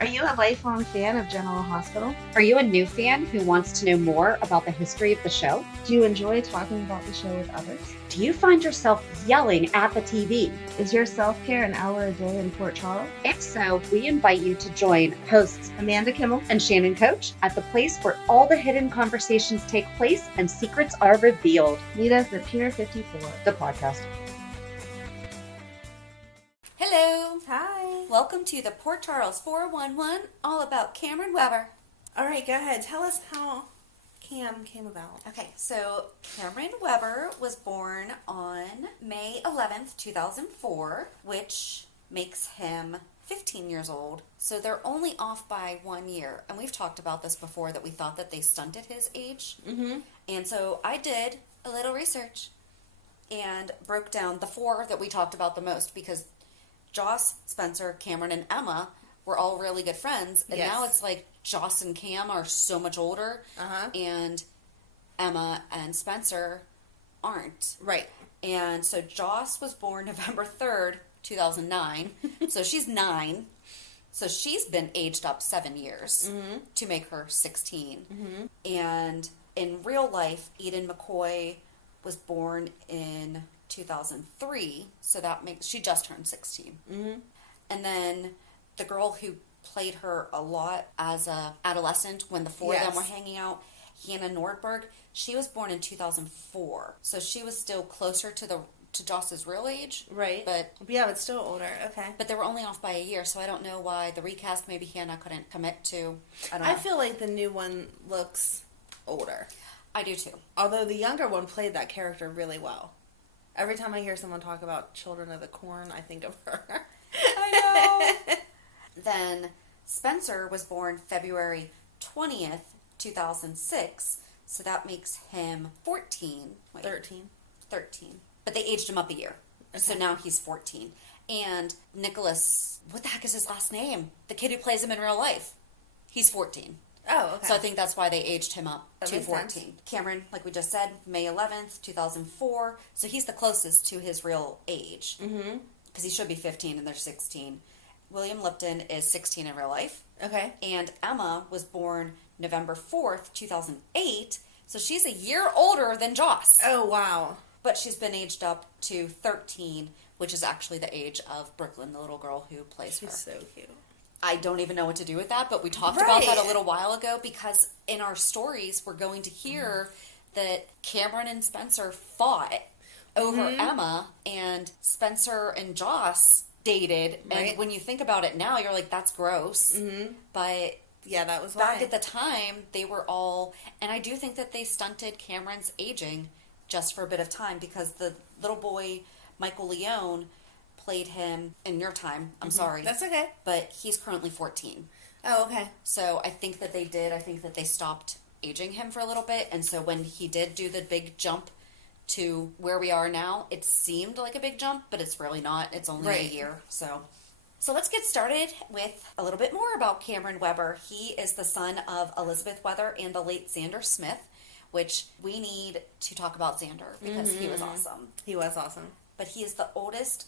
Are you a lifelong fan of General Hospital? Are you a new fan who wants to know more about the history of the show? Do you enjoy talking about the show with others? Do you find yourself yelling at the TV? Is your self-care an hour a day in Port Charles? If so, we invite you to join hosts Amanda Kimmel and Shannon Coach at the place where all the hidden conversations take place and secrets are revealed. Meet us at Pier 54, the podcast. Hello. Hi. Welcome to the Port Charles 411, all about Cameron Weber. All right, go ahead. Tell us how Cam came about. Okay, so Cameron Weber was born on May 11th, 2004, which makes him 15 years old. So they're only off by 1 year. And we've talked about this before, that we thought that they stunted his age. Mm-hmm. And so I did a little research and broke down the four that we talked about the most, because Joss, Spencer, Cameron, and Emma were all really good friends. And Yes. now it's like Joss and Cam are so much older. Uh-huh. And Emma and Spencer aren't. Right. And so Joss was born November 3rd, 2009. So she's 9. So she's been aged up 7 years to make her 16. Mm-hmm. And in real life, Eden McCoy was born in 2003. So that makes, she just turned 16. Mm-hmm. And then the girl who played her a lot as a adolescent when the four of them Yes. were hanging out, Hannah Nordberg, she was born in 2004. So she was still closer to Joss's real age. Right. But Yeah, but still older. Okay. they were only off by a year, so I don't know why the recast maybe Hannah couldn't commit to. I don't know. I feel like the new one looks older. I do too. Although the younger one played that character really well. Every time I hear someone talk about Children of the Corn, I think of her. I know. Then Spencer was born February 20th, 2006, so that makes him 14. Wait, 13. 13. But they aged him up a year. So Okay. now he's 14. And Nicholas, what the heck is his last name? The kid who plays him in real life. He's 14. Oh, okay. So I think that's why they aged him up That to makes 14. sense. Cameron, like we just said, May 11th, 2004. So he's the closest to his real age. Mm-hmm. Because he should be 15 and they're 16. William Lipton is 16 in real life. Okay. And Emma was born November 4th, 2008. So she's a year older than Joss. Oh, wow. But she's been aged up to 13, which is actually the age of Brooklyn, the little girl who plays her. She's so cute. I don't even know what to do with that, but we talked about that Right. a little while ago, because in our stories we're going to hear that Cameron and Spencer fought over Emma, and Spencer and Joss dated. Right. And when you think about it now, you're like, that's gross. Mm-hmm. But Yeah, that was back why. at the time, they were all, and I do think that they stunted Cameron's aging just for a bit of time, because the little boy, Michael Leone, played him in your time. I'm sorry. That's okay. But he's currently 14. Oh, okay. So I think that they stopped aging him for a little bit. And so when he did do the big jump to where we are now, it seemed like a big jump, but it's really not. It's only Right. a year. So let's get started with a little bit more about Cameron Weber. He is the son of Elizabeth Weber and the late Xander Smith, which we need to talk about Xander, because he was awesome. He was awesome. But he is the oldest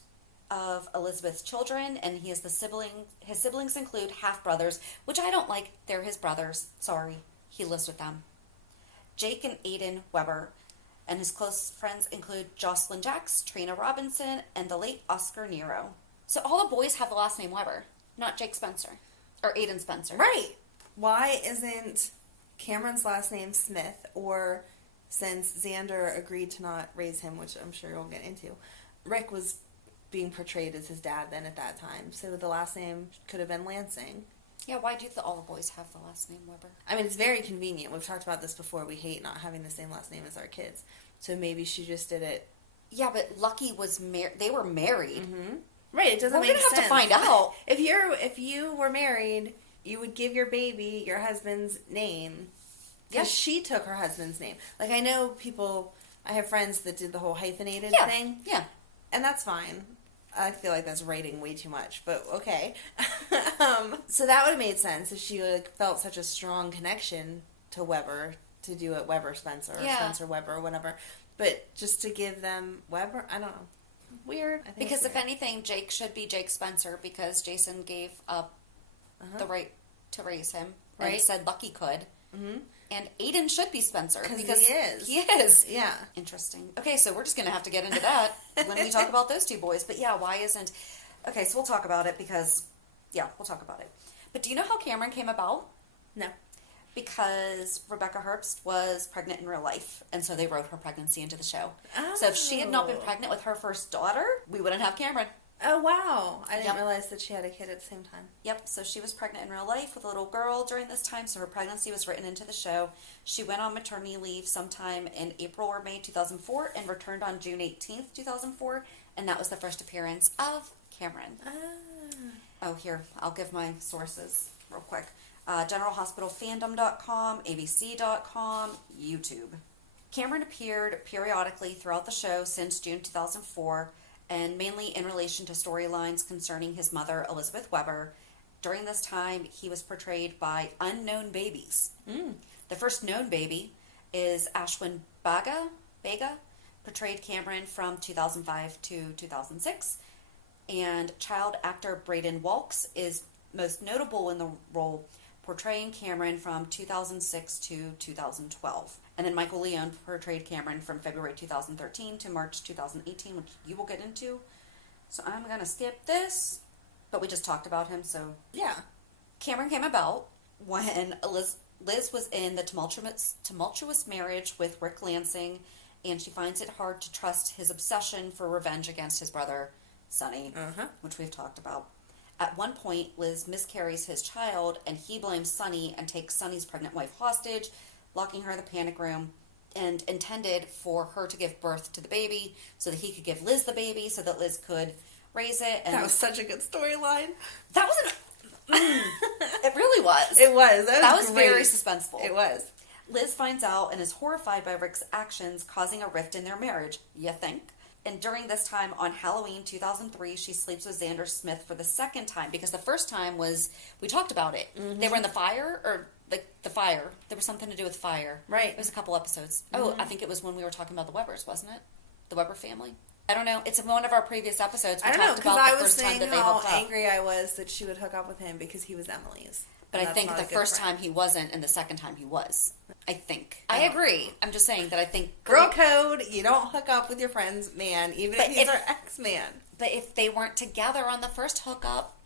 of Elizabeth's children, and he is his siblings include half-brothers, which I don't like. They're his brothers. Sorry. He lives with them. Jake and Aiden Weber. And his close friends include Jocelyn Jacks, Trina Robinson, and the late Oscar Nero. So all the boys have the last name Weber, not Jake Spencer. Or Aiden Spencer. Right. Why isn't Cameron's last name Smith, or since Xander agreed to not raise him, which I'm sure you'll get into, Rick was being portrayed as his dad then at that time, so the last name could have been Lansing. Yeah, why do all the boys have the last name Weber? I mean, it's very convenient. We've talked about this before. We hate not having the same last name as our kids. So maybe she just did it. Yeah, but Lucky was married. They were married. Right, it doesn't We're make going to have sense. to find out. If you were married, you would give your baby your husband's name. Because Yes. she took her husband's name. Like, I know people, I have friends that did the whole hyphenated Yeah, thing. yeah. And that's fine. I feel like that's writing way too much, but okay. So that would have made sense if she felt such a strong connection to Weber to do it Weber Spencer or Yeah. Spencer Weber or whatever. But just to give them Weber, I don't know. Weird. I think Because it's if weird. anything, Jake should be Jake Spencer, because Jason gave up the right to raise him. And Right. said Lucky could. Mm-hmm. And Aiden should be Spencer. Because he is. He is. Yeah. Interesting. Okay, so we're just going to have to get into that when we talk about those two boys. But yeah, why isn't... Okay, so we'll talk about it because... Yeah, we'll talk about it. But do you know how Cameron came about? No. Because Rebecca Herbst was pregnant in real life, and so they wrote her pregnancy into the show. Oh. So if she had not been pregnant with her first daughter, we wouldn't have Cameron. Oh, wow. I didn't Yep. realize that she had a kid at the same time. Yep, so she was pregnant in real life with a little girl during this time, so her pregnancy was written into the show. She went on maternity leave sometime in April or May 2004 and returned on June 18th, 2004, and that was the first appearance of Cameron. Ah. Oh, here, I'll give my sources real quick. GeneralHospitalFandom.com, ABC.com, YouTube. Cameron appeared periodically throughout the show since June 2004, and mainly in relation to storylines concerning his mother, Elizabeth Weber. During this time, he was portrayed by unknown babies. The first known baby is Ashwin Bega, portrayed Cameron from 2005 to 2006. And child actor Braden Walks is most notable in the role, portraying Cameron from 2006 to 2012. And then Michael Leone portrayed Cameron from February 2013 to March 2018, which you will get into. So I'm going to skip this, but we just talked about him, so... Yeah. Cameron came about when Liz was in the tumultuous marriage with Rick Lansing, and she finds it hard to trust his obsession for revenge against his brother, Sonny, which we've talked about. At one point, Liz miscarries his child, and he blames Sonny and takes Sonny's pregnant wife hostage, locking her in the panic room, and intended for her to give birth to the baby so that he could give Liz the baby so that Liz could raise it. And That was such a good storyline. that was it really was. It was. That was great. very suspenseful. It was. Liz finds out and is horrified by Rick's actions, causing a rift in their marriage, you think? And during this time, on Halloween 2003, she sleeps with Xander Smith for the second time, because the first time was, we talked about it. They were in the fire, or like the fire. There was something to do with fire. Right. It was a couple episodes. Oh, I think it was when we were talking about the Webbers, wasn't it? The Weber family? I don't know. It's in one of our previous episodes. We I don't know, talked because about I the was first time saying that they how hooked up. angry I was that she would hook up with him because he was Emily's. But And I that's think not the a good first friend. time he wasn't, and the second time he was. I think. I agree. I'm just saying that I think... Girl code, you don't hook up with your friend's man, even But if he's if- our ex-man. But if they weren't together on the first hookup...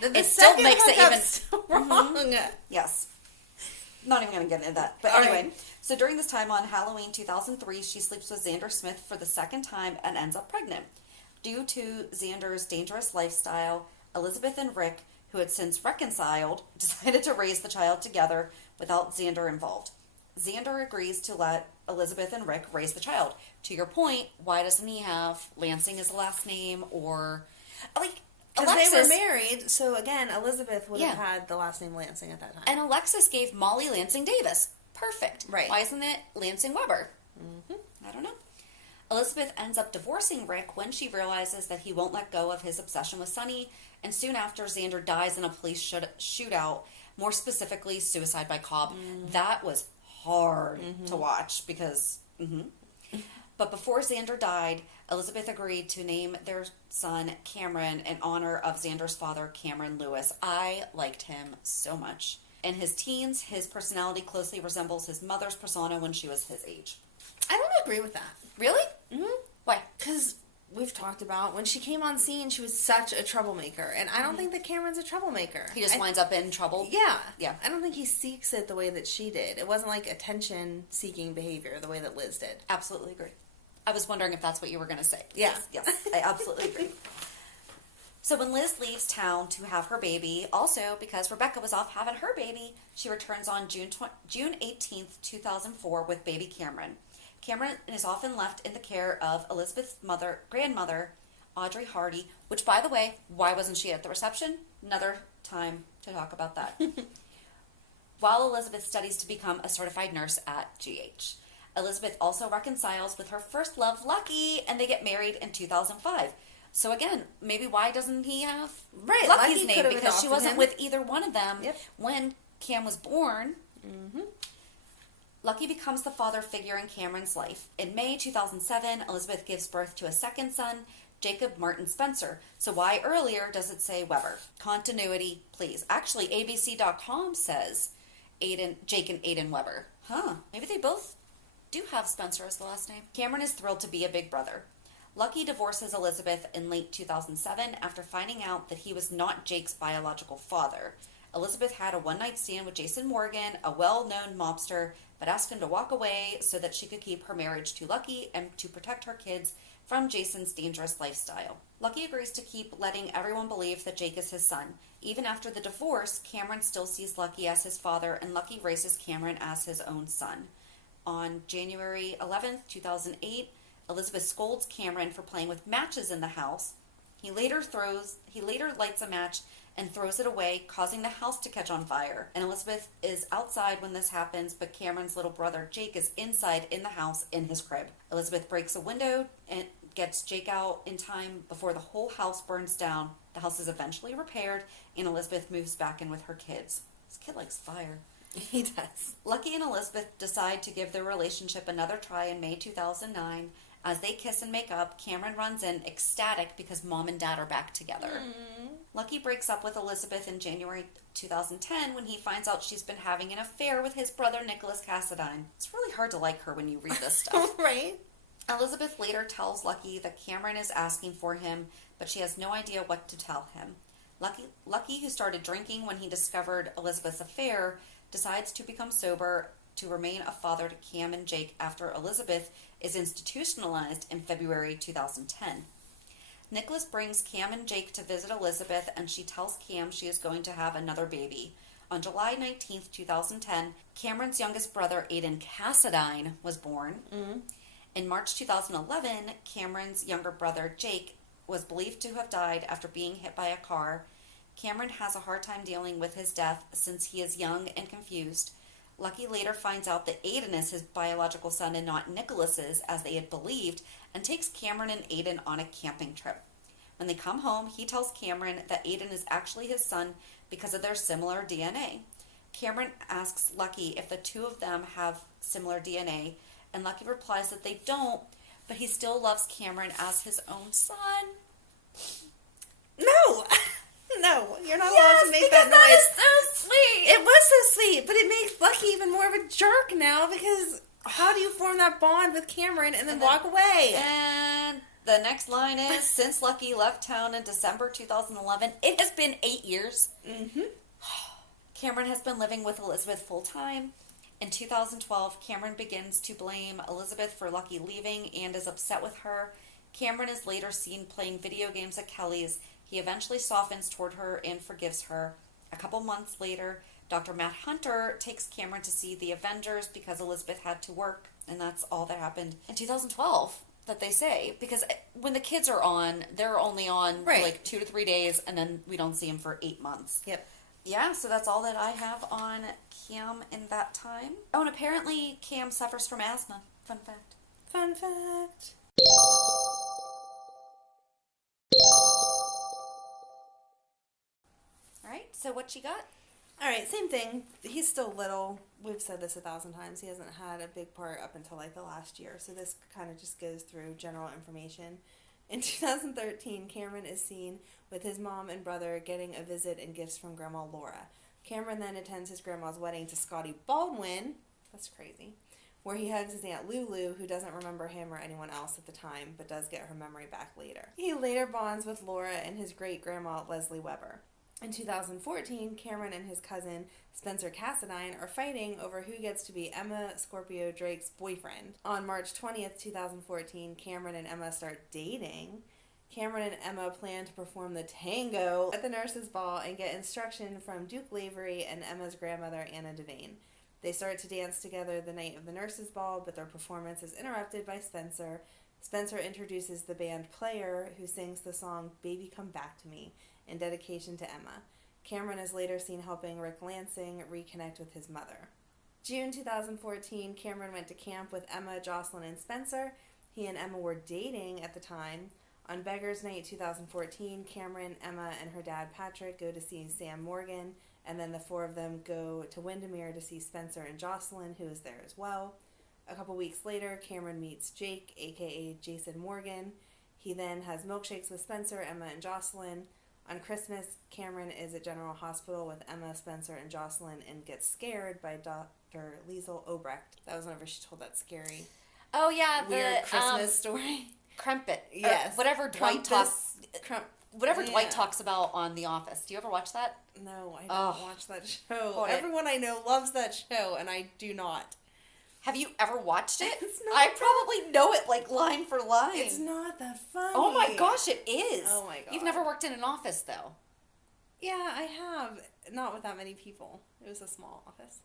The It still second makes it hookup's even- wrong. Yes. Not even going to get into that. But All anyway, right. so during this time on Halloween 2003, she sleeps with Xander Smith for the second time and ends up pregnant. Due to Xander's dangerous lifestyle, Elizabeth and Rick, who had since reconciled, decided to raise the child together without Xander involved. Xander agrees to let Elizabeth and Rick raise the child. To your point, why doesn't he have Lansing as a last name, or like Because they Alexis? were married, so again, Elizabeth would have Yeah. had the last name Lansing at that time. And Alexis gave Molly Lansing Davis. Perfect. Right. Why isn't it Lansing Weber? I don't know. Elizabeth ends up divorcing Rick when she realizes that he won't let go of his obsession with Sonny, and soon after, Xander dies in a police shootout, more specifically, suicide by cop. That was hard to watch because... But before Xander died, Elizabeth agreed to name their son Cameron in honor of Xander's father, Cameron Lewis. I liked him so much. In his teens, his personality closely resembles his mother's persona when she was his age. I don't agree with that. Really? Why? Because we've talked about when she came on scene, she was such a troublemaker. And I don't think that Cameron's a troublemaker. He just winds up in trouble? Yeah. Yeah. I don't think he seeks it the way that she did. It wasn't like attention-seeking behavior the way that Liz did. Absolutely agree. I was wondering if that's what you were going to say. Yeah. Yes, I absolutely agree. So when Liz leaves town to have her baby, also because Rebecca was off having her baby, she returns on June 18th, 2004 with baby Cameron. Cameron is often left in the care of Elizabeth's grandmother, Audrey Hardy, which, by the way, why wasn't she at the reception? Another time to talk about that. While Elizabeth studies to become a certified nurse at GH. Elizabeth also reconciles with her first love, Lucky, and they get married in 2005. So again, maybe why doesn't he have Right, Lucky's Lucky name? could've Because she adopted wasn't him. with either one of them Yep. when Cam was born. Lucky becomes the father figure in Cameron's life. In May 2007, Elizabeth gives birth to a second son, Jacob Martin Spencer. So why earlier does it say Weber? Continuity, please. Actually, ABC.com says Jake and Aiden Weber. Huh, maybe they both do have Spencer as the last name. Cameron is thrilled to be a big brother. Lucky divorces Elizabeth in late 2007 after finding out that he was not Jake's biological father. Elizabeth had a one-night stand with Jason Morgan, a well-known mobster, but asked him to walk away so that she could keep her marriage to Lucky and to protect her kids from Jason's dangerous lifestyle. Lucky agrees to keep letting everyone believe that Jake is his son. Even after the divorce, Cameron still sees Lucky as his father, and Lucky raises Cameron as his own son. On January 11th, 2008, Elizabeth scolds Cameron for playing with matches in the house. He later lights a match and throws it away, causing the house to catch on fire. And Elizabeth is outside when this happens, but Cameron's little brother Jake is inside in the house in his crib. Elizabeth breaks a window and gets Jake out in time before the whole house burns down. The house is eventually repaired, and Elizabeth moves back in with her kids. This kid likes fire. He does. Lucky and Elizabeth decide to give their relationship another try in May 2009. As they kiss and make up, Cameron runs in ecstatic because mom and dad are back together. Lucky breaks up with Elizabeth in January 2010 when he finds out she's been having an affair with his brother Nicholas Cassadine. It's really hard to like her when you read this stuff. Right? Elizabeth later tells Lucky that Cameron is asking for him, but she has no idea what to tell him. Lucky, who started drinking when he discovered Elizabeth's affair, decides to become sober to remain a father to Cam and Jake after Elizabeth is institutionalized in February 2010. Nicholas brings Cam and Jake to visit Elizabeth, and she tells Cam she is going to have another baby. On July 19th, 2010, Cameron's youngest brother, Aiden Cassadine, was born. In March 2011, Cameron's younger brother, Jake, was believed to have died after being hit by a car. Cameron has a hard time dealing with his death since he is young and confused. Lucky later finds out that Aiden is his biological son and not Nicholas's, as they had believed, and takes Cameron and Aiden on a camping trip. When they come home, he tells Cameron that Aiden is actually his son because of their similar DNA. Cameron asks Lucky if the two of them have similar DNA, and Lucky replies that they don't, but he still loves Cameron as his own son. No! No, you're not allowed to make that noise. That is so sweet. It was so sweet, but it makes Lucky even more of a jerk now because how do you form that bond with Cameron and then walk away? And the next line is, since Lucky left town in December 2011, it has been 8 years. Cameron has been living with Elizabeth full time. In 2012, Cameron begins to blame Elizabeth for Lucky leaving and is upset with her. Cameron is later seen playing video games at Kelly's. He eventually softens toward her and forgives her. A couple months later, Dr. Matt Hunter takes Cameron to see the Avengers because Elizabeth had to work, and that's all that happened in 2012 that they say. Because when the kids are on, they're only on for like 2 to 3 days, and then we don't see them for 8 months. Yep. Yeah, so that's all that I have on Cam in that time. Oh, and apparently Cam suffers from asthma. Fun fact. Fun fact. All right, so what you got? All right, same thing. He's still little. We've said this 1,000 times. He hasn't had a big part up until like the last year. So this kind of just goes through general information. In 2013, Cameron is seen with his mom and brother getting a visit and gifts from Grandma Laura. Cameron then attends his grandma's wedding to Scotty Baldwin. That's crazy. Where he hugs his Aunt Lulu, who doesn't remember him or anyone else at the time, but does get her memory back later. He later bonds with Laura and his great-grandma Leslie Weber. In 2014, Cameron and his cousin Spencer Cassadine are fighting over who gets to be Emma Scorpio Drake's boyfriend. On March 20th, 2014, Cameron and Emma start dating. Cameron and Emma plan to perform the tango at the nurses' ball and get instruction from Duke Lavery and Emma's grandmother, Anna Devane. They start to dance together the night of the nurses' ball, but their performance is interrupted by Spencer. Spencer introduces the band Player, who sings the song Baby Come Back to Me in dedication to Emma. Cameron is later seen helping Rick Lansing reconnect with his mother. June 2014, Cameron went to camp with Emma, Jocelyn, and Spencer. He and Emma were dating at the time. On Beggars Night 2014, Cameron, Emma, and her dad Patrick go to see Sam Morgan, and then the four of them go to Windermere to see Spencer and Jocelyn, who is there as well. A couple weeks later, Cameron meets Jake, aka Jason Morgan. He then has milkshakes with Spencer, Emma, and Jocelyn. On Christmas, Cameron is at General Hospital with Emma, Spencer, and Jocelyn and gets scared by Dr. Liesel Obrecht. That was whenever she told that scary, Oh yeah, weird the Christmas story. Crumpet. Yes. Whatever Dwight talks. Whatever Yeah. Dwight talks about on The Office. Do you ever watch that? No, I don't watch that show. Hold it. Everyone I know loves that show, and I do not. Have you ever watched it? It's not I that- probably know it like line for line. It's not that funny. Oh my gosh, it is. Oh my god. You've never worked in an office though. Yeah, I have. Not with that many people. It was a small office.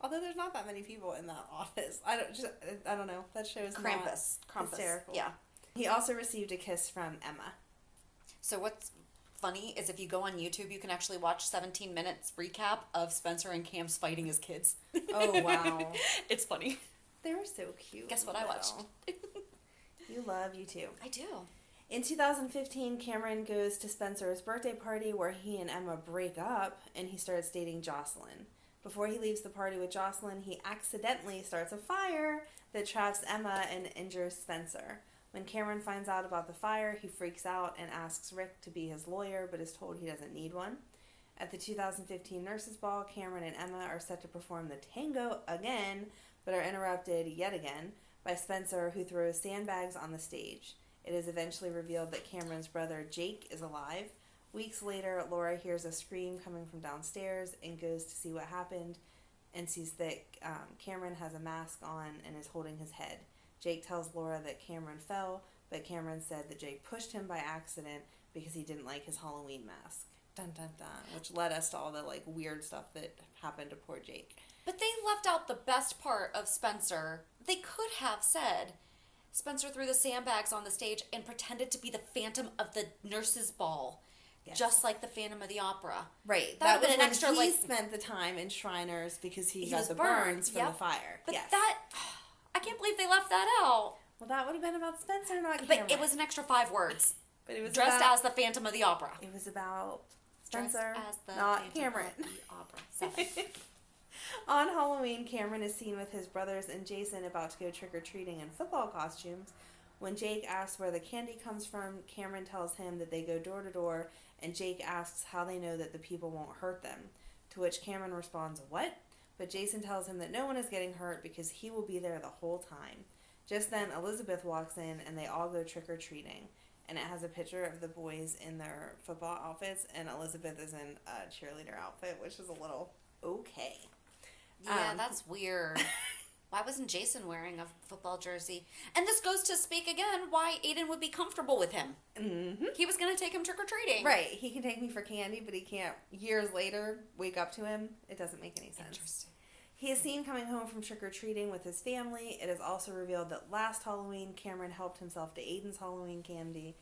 Although there's not that many people in that office. I don't know. That show is Krampus. not hysterical. Yeah. He also received a kiss from Emma. So what's funny is if you go on YouTube, you can actually watch 17 minutes recap of Spencer and Cam's fighting as kids. Oh, wow. It's funny. They were so cute. Guess what I watched? You love you too. I do. In 2015, Cameron goes to Spencer's birthday party where he and Emma break up and he starts dating Jocelyn. Before he leaves the party with Jocelyn, he accidentally starts a fire that traps Emma and injures Spencer. When Cameron finds out about the fire, he freaks out and asks Rick to be his lawyer, but is told he doesn't need one. At the 2015 Nurses Ball, Cameron and Emma are set to perform the tango again, but are interrupted yet again by Spencer, who throws sandbags on the stage. It is eventually revealed that Cameron's brother Jake is alive. Weeks later, Laura hears a scream coming from downstairs and goes to see what happened and sees that Cameron has a mask on and is holding his head. Jake tells Laura that Cameron fell, but Cameron said that Jake pushed him by accident because he didn't like his Halloween mask. Dun dun dun. Which led us to all the weird stuff that happened to poor Jake. But they left out the best part of Spencer. They could have said Spencer threw the sandbags on the stage and pretended to be the Phantom of the Nurses' Ball. Yes. Just like the Phantom of the Opera. Right. That That would've was been when an extra, he like- spent the time in Shriners because he got was the burned. burns from Yep. the fire. But yes. that, I can't believe they left that out. Well, that would have been about Spencer, not Cameron. But it was an extra 5 words. But it was Dressed about, as the Phantom of the Opera. It was about Dressed Spencer, as the not Phantom Cameron. of the Opera. 7. On Halloween, Cameron is seen with his brothers and Jason about to go trick-or-treating in football costumes. When Jake asks where the candy comes from, Cameron tells him that they go door to door, and Jake asks how they know that the people won't hurt them. To which Cameron responds, "What?" But Jason tells him that no one is getting hurt because he will be there the whole time. Just then, Elizabeth walks in, and they all go trick-or-treating. And it has a picture of the boys in their football outfits, and Elizabeth is in a cheerleader outfit, which is a little okay. Yeah, that's weird. Why wasn't Jason wearing a football jersey? And this goes to speak again why Aiden would be comfortable with him. Mm-hmm. He was going to take him trick-or-treating. Right. He can take me for candy, but he can't, years later, wake up to him. It doesn't make any sense. Interesting. He is seen coming home from trick-or-treating with his family. It is also revealed that last Halloween, Cameron helped himself to Aiden's Halloween candy.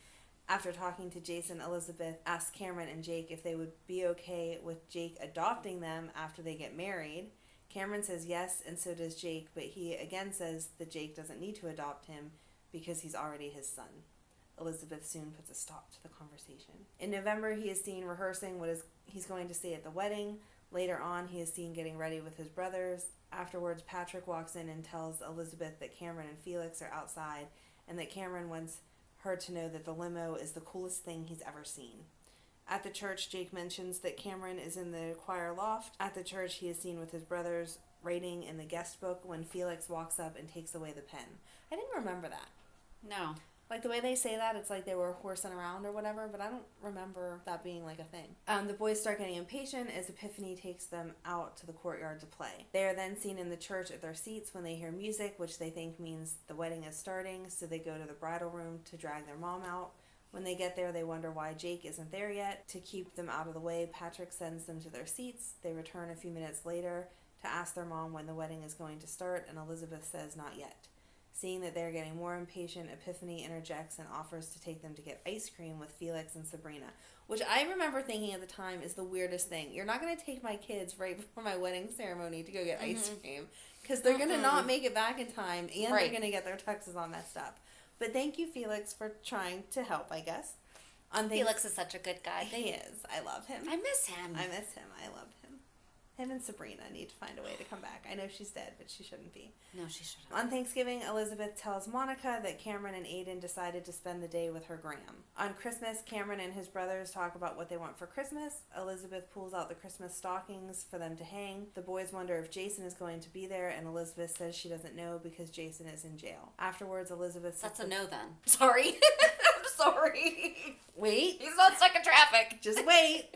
After talking to Jason, Elizabeth asked Cameron and Jake if they would be okay with Jake adopting them after they get married. Cameron says yes, and so does Jake, but he again says that Jake doesn't need to adopt him because he's already his son. Elizabeth soon puts a stop to the conversation. In November, he is seen rehearsing what he's going to say at the wedding. Later on, he is seen getting ready with his brothers. Afterwards, Patrick walks in and tells Elizabeth that Cameron and Felix are outside and that Cameron wants her to know that the limo is the coolest thing he's ever seen. At the church, Jake mentions that Cameron is in the choir loft. At the church, he is seen with his brothers writing in the guest book when Felix walks up and takes away the pen. I didn't remember that. No. Like, the way they say that, it's like they were horsing around or whatever, but I don't remember that being, like, a thing. The boys start getting impatient as Epiphany takes them out to the courtyard to play. They are then seen in the church at their seats when they hear music, which they think means the wedding is starting, so they go to the bridal room to drag their mom out. When they get there, they wonder why Jake isn't there yet. To keep them out of the way, Patrick sends them to their seats. They return a few minutes later to ask their mom when the wedding is going to start, and Elizabeth says not yet. Seeing that they're getting more impatient, Epiphany interjects and offers to take them to get ice cream with Felix and Sabrina, which I remember thinking at the time is the weirdest thing. You're not going to take my kids right before my wedding ceremony to go get ice cream because they're going to not make it back in time and they're going to get their tuxes all messed up. But thank you, Felix, for trying to help, I guess. Felix is such a good guy. He is. I love him. I miss him. I miss him. I love him. Him and Sabrina need to find a way to come back. I know she's dead, but she shouldn't be. No, she shouldn't. On Thanksgiving, Elizabeth tells Monica that Cameron and Aiden decided to spend the day with her gram. On Christmas, Cameron and his brothers talk about what they want for Christmas. Elizabeth pulls out the Christmas stockings for them to hang. The boys wonder if Jason is going to be there, and Elizabeth says she doesn't know because Jason is in jail. Afterwards, Elizabeth That's a no then. Sorry. I'm sorry. Wait. He's not stuck in traffic. Just wait.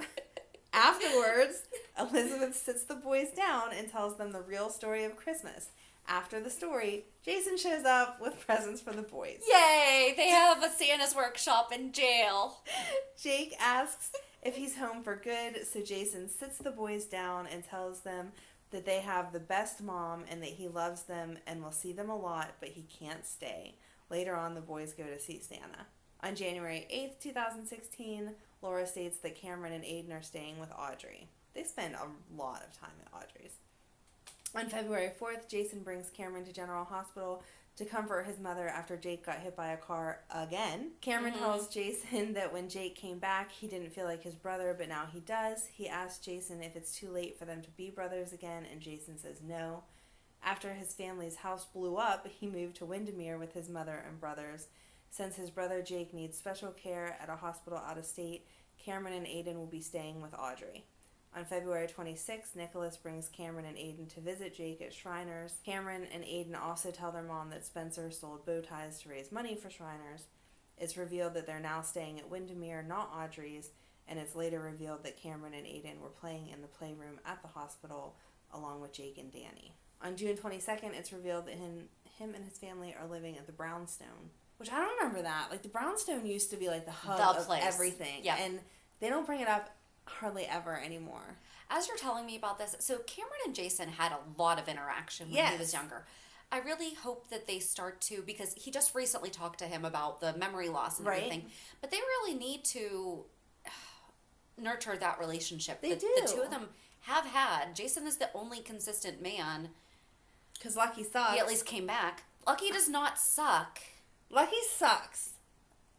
Afterwards, Elizabeth sits the boys down and tells them the real story of Christmas. After the story, Jason shows up with presents for the boys. Yay! They have a Santa's workshop in jail. Jake asks if he's home for good, so Jason sits the boys down and tells them that they have the best mom and that he loves them and will see them a lot, but he can't stay. Later on, the boys go to see Santa. On January 8th, 2016, Laura states that Cameron and Aiden are staying with Audrey. They spend a lot of time at Audrey's. On February 4th, Jason brings Cameron to General Hospital to comfort his mother after Jake got hit by a car again. Cameron tells Jason that when Jake came back, he didn't feel like his brother, but now he does. He asks Jason if it's too late for them to be brothers again, and Jason says no. After his family's house blew up, he moved to Windermere with his mother and brothers. Since his brother Jake needs special care at a hospital out of state, Cameron and Aiden will be staying with Audrey. On February 26th, Nicholas brings Cameron and Aiden to visit Jake at Shriners. Cameron and Aiden also tell their mom that Spencer sold bow ties to raise money for Shriners. It's revealed that they're now staying at Windermere, not Audrey's, and it's later revealed that Cameron and Aiden were playing in the playroom at the hospital along with Jake and Danny. On June 22nd, it's revealed that him and his family are living at the Brownstone, which I don't remember that. Like, the Brownstone used to be like the hub of everything. Yeah. And they don't bring it up hardly ever anymore. As you're telling me about this, so Cameron and Jason had a lot of interaction when he was younger. I really hope that they start to, because he just recently talked to him about the memory loss and everything, but they really need to nurture that relationship. They do. The two of them have had. Jason is the only consistent man. Because Lucky sucks. He at least came back. Lucky does not suck. Lucky sucks.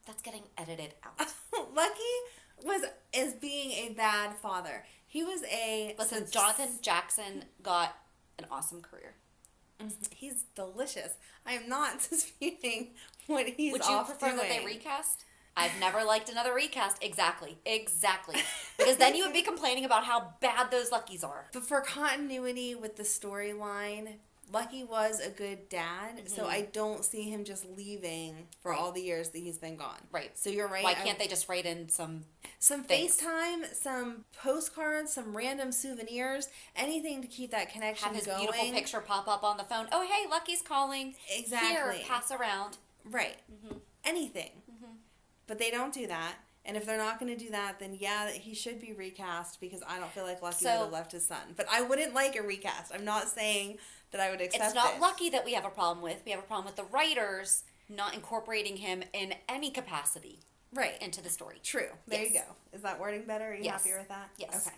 That's getting edited out. Lucky is being a bad father. He was a... Listen, Jonathan Jackson got an awesome career. He's delicious. I am not disputing what he's Would you prefer that they recast? I've never liked another recast. Exactly. Because then you would be complaining about how bad those Luckies are. But for continuity with the storyline, Lucky was a good dad, so I don't see him just leaving for all the years that he's been gone. Right. So you're right. Why can't they just write in some things? FaceTime, some postcards, some random souvenirs, anything to keep that connection Have his going. beautiful picture pop up on the phone. Oh, hey, Lucky's calling. Exactly. Here, pass around. Right. Anything. But they don't do that. And if they're not going to do that, then yeah, he should be recast, because I don't feel like Lucky would have left his son. But I wouldn't like a recast. I'm not saying that I would accept It's not this. Lucky that we have a problem with. We have a problem with the writers not incorporating him in any capacity into the story. True. There you Yes. go. Is that wording better? Are you Yes. happier with that? Yes. Okay.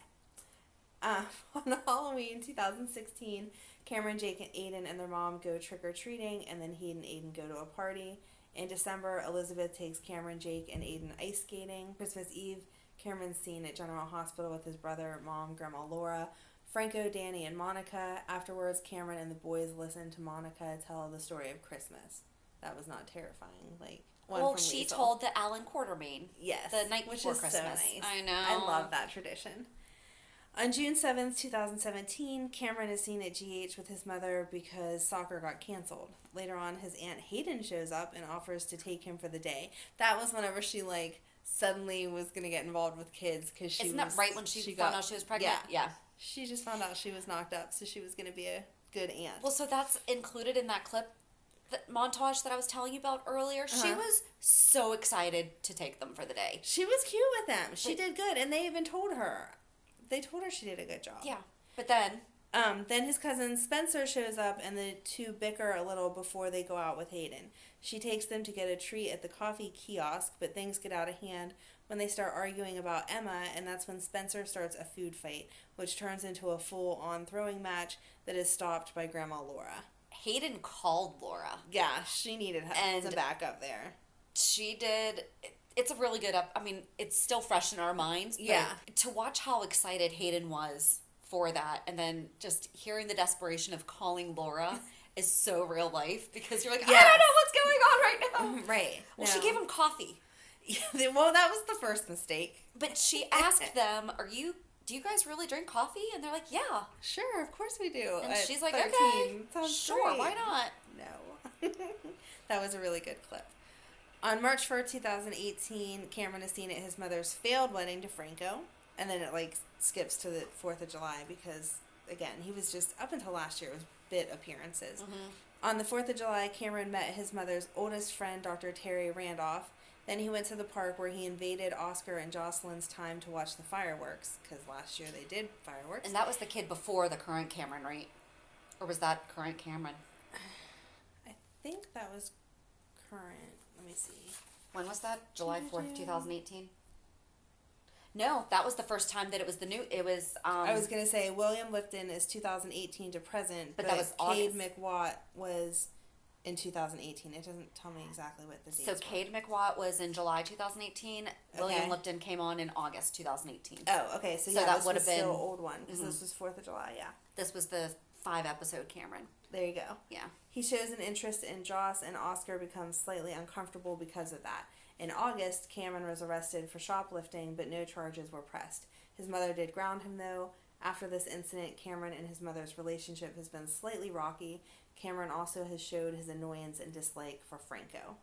On Halloween 2016, Cameron, Jake, and Aiden and their mom go trick-or-treating, and then he and Aiden go to a party. In December, Elizabeth takes Cameron, Jake, and Aiden ice skating. Christmas Eve, Cameron's seen at General Hospital with his brother, mom, Grandma Laura, Franco, Danny, and Monica. Afterwards, Cameron and the boys listen to Monica tell the story of Christmas. That was not terrifying. She Liesel. told the Alan Quartermain. Yes. The night which before is Christmas. so nice. I know. I love that tradition. On June 7th, 2017, Cameron is seen at GH with his mother because soccer got canceled. Later on, his Aunt Hayden shows up and offers to take him for the day. That was whenever she, suddenly was going to get involved with kids, because Isn't that right when she found out she was pregnant? Yeah. She just found out she was knocked up, so she was going to be a good aunt. Well, so that's included in that clip, that montage that I was telling you about earlier. She was so excited to take them for the day. She was cute with them. She did good, and they even told her. They told her she did a good job. Yeah. But then his cousin Spencer shows up, and the two bicker a little before they go out with Hayden. She takes them to get a treat at the coffee kiosk, but things get out of hand when they start arguing about Emma, and that's when Spencer starts a food fight, which turns into a full-on throwing match that is stopped by Grandma Laura. Hayden called Laura. Yeah, she needed some backup there. She did. It's a really good it's still fresh in our minds. But yeah. To watch how excited Hayden was for that, and then just hearing the desperation of calling Laura is so real life, because you're like, I don't know what's going on right now. Right. Well, she gave him coffee. Well, that was the first mistake. But she asked them, do you guys really drink coffee? And they're like, yeah. Sure, of course we do. And At she's like, 13. okay, Sounds sure, great. why not? No. That was a really good clip. On March 4th, 2018, Cameron is seen at his mother's failed wedding to Franco. And then it, like, skips to the 4th of July because, again, he was just, up until last year, it was bit appearances. Mm-hmm. On the 4th of July, Cameron met his mother's oldest friend, Dr. Terry Randolph. Then he went to the park where he invaded Oscar and Jocelyn's time to watch the fireworks, because last year they did fireworks. And that was the kid before the current Cameron, right? Or was that current Cameron? I think that was current. Let me see. When was that? July 4th, 2018? No, that was the first time that it was the new, it was, I was going to say William Lipton is 2018 to present, but that was Cade August. McWatt was in 2018. It doesn't tell me exactly what the dates So were. Cade McWatt was in July 2018. William Lipton came on in August 2018. Oh, okay. So yeah, that this would was have been still old one, because this was 4th of July, yeah. This was the 5-episode Cameron. There you go. Yeah. He shows an interest in Joss, and Oscar becomes slightly uncomfortable because of that. In August, Cameron was arrested for shoplifting, but no charges were pressed. His mother did ground him, though. After this incident, Cameron and his mother's relationship has been slightly rocky. Cameron also has showed his annoyance and dislike for Franco.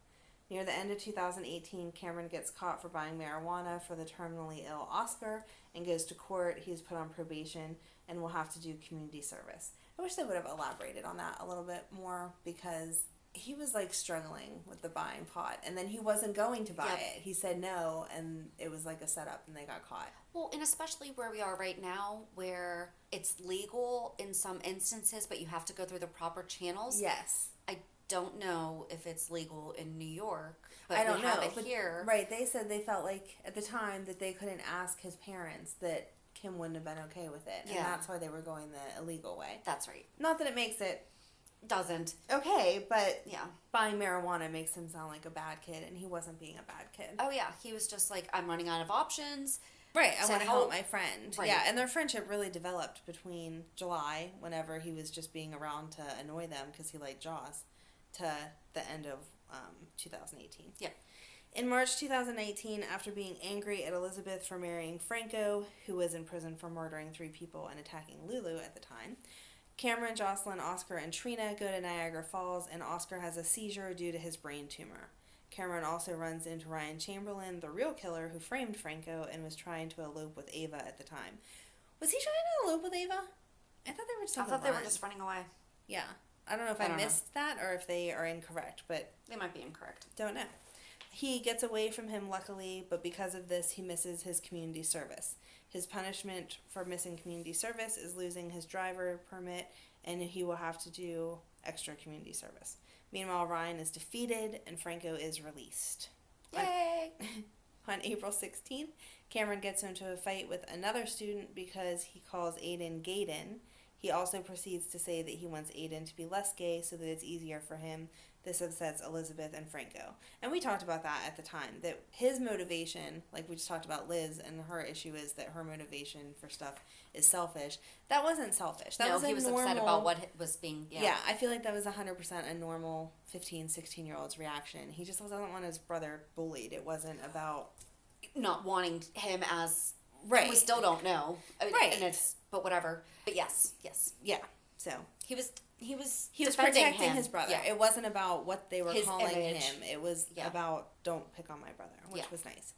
Near the end of 2018, Cameron gets caught for buying marijuana for the terminally ill Oscar and goes to court. He is put on probation and will have to do community service. I wish they would have elaborated on that a little bit more, because he was like struggling with the buying pot, and then he wasn't going to buy it. He said no, and it was like a setup, and they got caught. Well, and especially where we are right now, where it's legal in some instances, but you have to go through the proper channels. Yes. I don't know if it's legal in New York, but I don't we have know. it But, here. right, they said they felt like at the time that they couldn't ask his parents, that Kim wouldn't have been okay with it. And Yeah. that's why they were going the illegal way. That's right. Not that it makes it Doesn't. okay, but Yeah. buying marijuana makes him sound like a bad kid, and he wasn't being a bad kid. Oh, yeah. He was just like, I'm running out of options. Right, I to want to help help my friend. Right. Yeah, and their friendship really developed between July, whenever he was just being around to annoy them because he liked Jaws, to the end of 2018. Yep. In March 2018, after being angry at Elizabeth for marrying Franco, who was in prison for murdering 3 people and attacking Lulu at the time, Cameron, Jocelyn, Oscar, and Trina go to Niagara Falls, and Oscar has a seizure due to his brain tumor. Cameron also runs into Ryan Chamberlain, the real killer who framed Franco and was trying to elope with Ava at the time. Was he trying to elope with Ava? I thought they were just I on thought the they were run. just running away. Yeah. I don't know if I I don't know. missed that or if they are incorrect, but They might be incorrect. don't know. He gets away from him, luckily, but because of this, he misses his community service. His punishment for missing community service is losing his driver permit, and he will have to do extra community service. Meanwhile, Ryan is defeated, and Franco is released. Yay! On April 16th, Cameron gets into a fight with another student because he calls Aiden Gaydon. He also proceeds to say that he wants Aiden to be less gay so that it's easier for him. This upsets Elizabeth and Franco. And we talked about that at the time, that his motivation, like we just talked about Liz, and her issue is that her motivation for stuff is selfish. That wasn't selfish. That was he a was normal, upset about what was being... Yeah, I feel like that was 100% a normal 15, 16-year-old's reaction. He just doesn't want his brother bullied. It wasn't about... Not wanting him as... Right. We still don't know. Right. And it's... But whatever. But yes. Yeah, so... He was protecting him. his brother. Yeah. It wasn't about what they were His calling image. him. It was Yeah. about don't pick on my brother, which Yeah. was nice.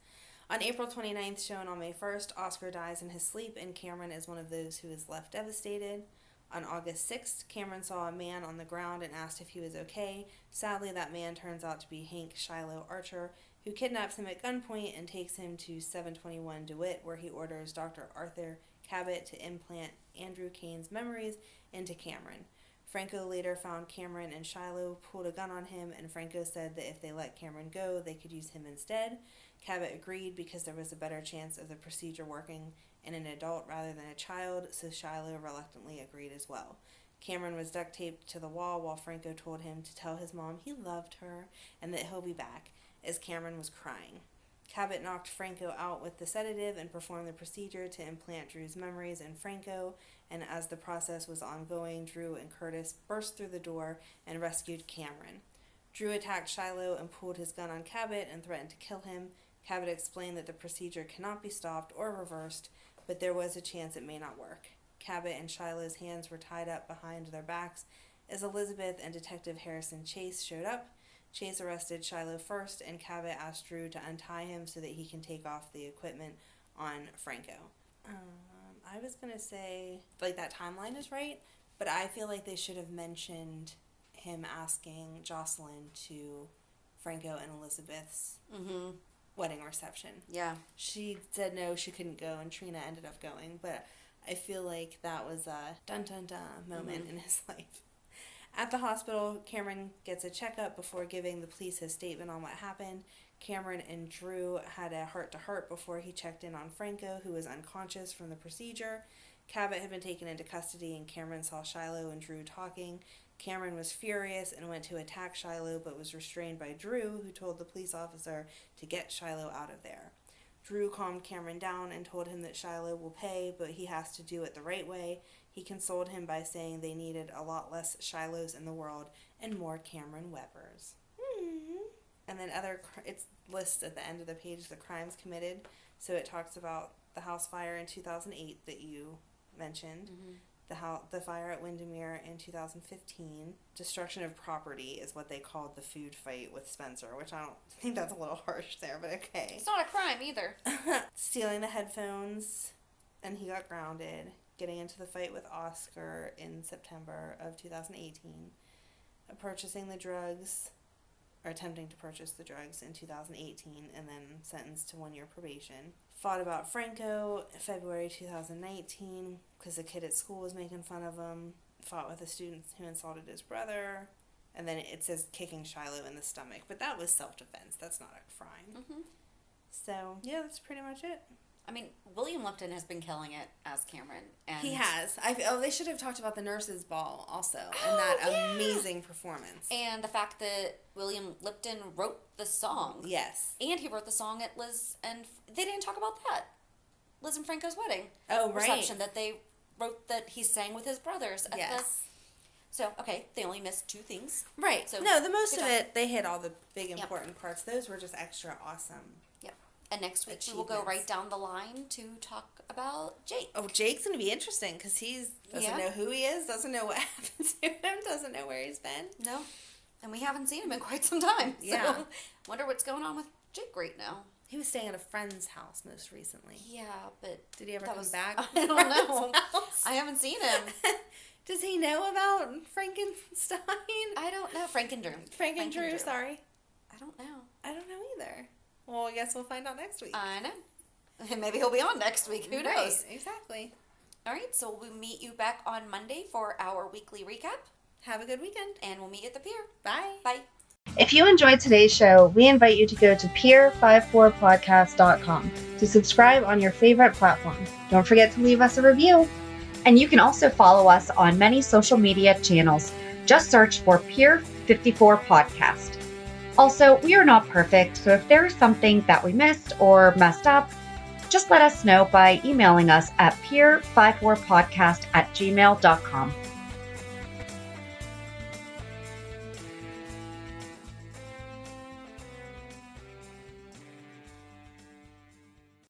On April 29th, shown on May 1st, Oscar dies in his sleep, and Cameron is one of those who is left devastated. On August 6th, Cameron saw a man on the ground and asked if he was okay. Sadly, that man turns out to be Hank Shiloh Archer, who kidnaps him at gunpoint and takes him to 721 DeWitt, where he orders Dr. Arthur Cabot to implant Andrew Kane's memories into Cameron. Franco later found Cameron and Shiloh pulled a gun on him, and Franco said that if they let Cameron go, they could use him instead. Cabot agreed because there was a better chance of the procedure working in an adult rather than a child, so Shiloh reluctantly agreed as well. Cameron was duct taped to the wall while Franco told him to tell his mom he loved her and that he'll be back, as Cameron was crying. Cabot knocked Franco out with the sedative and performed the procedure to implant Drew's memories in Franco, and as the process was ongoing, Drew and Curtis burst through the door and rescued Cameron. Drew attacked Shiloh and pulled his gun on Cabot and threatened to kill him. Cabot explained that the procedure cannot be stopped or reversed, but there was a chance it may not work. Cabot and Shiloh's hands were tied up behind their backs as Elizabeth and Detective Harrison Chase showed up. Chase arrested Shiloh first, and Cabot asked Drew to untie him so that he can take off the equipment on Franco. I was going to say, like, that timeline is right, but I feel like they should have mentioned him asking Jocelyn to Franco and Elizabeth's wedding reception. Yeah. She said no, she couldn't go, and Trina ended up going, but I feel like that was a dun-dun-dun moment in his life. At the hospital, Cameron gets a checkup before giving the police his statement on what happened. Cameron and Drew had a heart-to-heart before he checked in on Franco, who was unconscious from the procedure. Cabot had been taken into custody, and Cameron saw Shiloh and Drew talking. Cameron was furious and went to attack Shiloh, but was restrained by Drew, who told the police officer to get Shiloh out of there. Drew calmed Cameron down and told him that Shiloh will pay, but he has to do it the right way. He consoled him by saying they needed a lot less Shilohs in the world and more Cameron Webbers. And then it lists at the end of the page the crimes committed. So it talks about the house fire in 2008 that you mentioned, the fire at Windermere in 2015, destruction of property is what they called the food fight with Spencer, which I don't think that's a little harsh there, but okay. It's not a crime either. Stealing the headphones, and he got grounded. Getting into the fight with Oscar in September of 2018. Purchasing the drugs, or attempting to purchase the drugs in 2018, and then sentenced to 1 year probation. Fought about Franco in February 2019 because a kid at school was making fun of him. Fought with a student who insulted his brother. And then it says kicking Shiloh in the stomach, but that was self-defense. That's not a crime. So, yeah, that's pretty much it. I mean, William Lipton has been killing it as Cameron. And He has. They should have talked about the nurses' ball also, and that amazing performance. And the fact that William Lipton wrote the song. Yes. And he wrote the song at Liz, and they didn't talk about that. Liz and Franco's wedding. Oh, right. Reception that they wrote that he sang with his brothers. So, okay, they only missed 2 things. Right. So, no, the most of it, they hit all the big important parts. Those were just extra awesome. Yep. And next week we will go right down the line to talk about Jake. Oh, Jake's going to be interesting because he doesn't know who he is, doesn't know what happened to him, doesn't know where he's been. No. And we haven't seen him in quite some time. Yeah. So, wonder what's going on with Jake right now. He was staying at a friend's house most recently. Yeah, but... Did he ever come back? I don't know. I haven't seen him. Does he know about Frankenstein? I don't know. Frank and Drew. Frank and Drew, sorry. I don't know. I don't know either. Well, I guess we'll find out next week. I know. And maybe he'll be on next week. Who knows? Exactly. All right, so we'll meet you back on Monday for our weekly recap. Have a good weekend. And we'll meet you at the pier. Bye. Bye. If you enjoyed today's show, we invite you to go to pier54podcast.com to subscribe on your favorite platform. Don't forget to leave us a review. And you can also follow us on many social media channels. Just search for Pier 54 Podcast. Also, we are not perfect, so if there is something that we missed or messed up, just let us know by emailing us at pier54podcast@gmail.com.